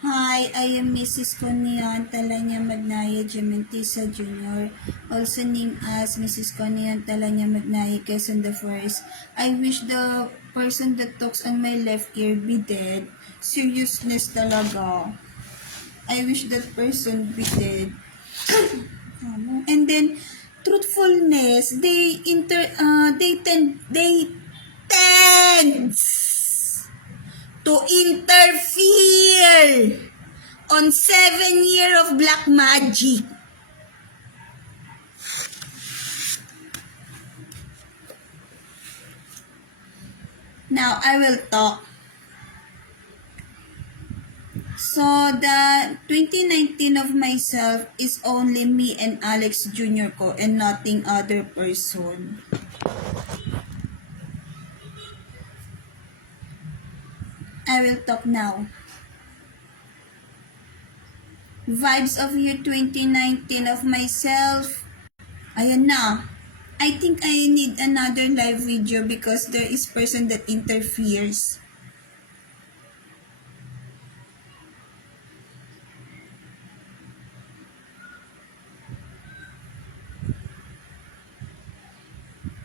Hi, I am Mrs. Conian Talanya Magnaya Gementisa Jr., also named as Mrs. Conian Talanya Magnaya Quezon the First. I wish the person that talks on my left ear be dead. Seriousness talaga. I wish that person be dead. And then, truthfulness, they tends to interfere on 7 year of black magic. Now I will talk. So the 2019 of myself is only me and Alex Jr. ko and nothing other person. I will talk now. Vibes of year 2019 of myself. Ayan na. I think I need another live video because there is person that interferes.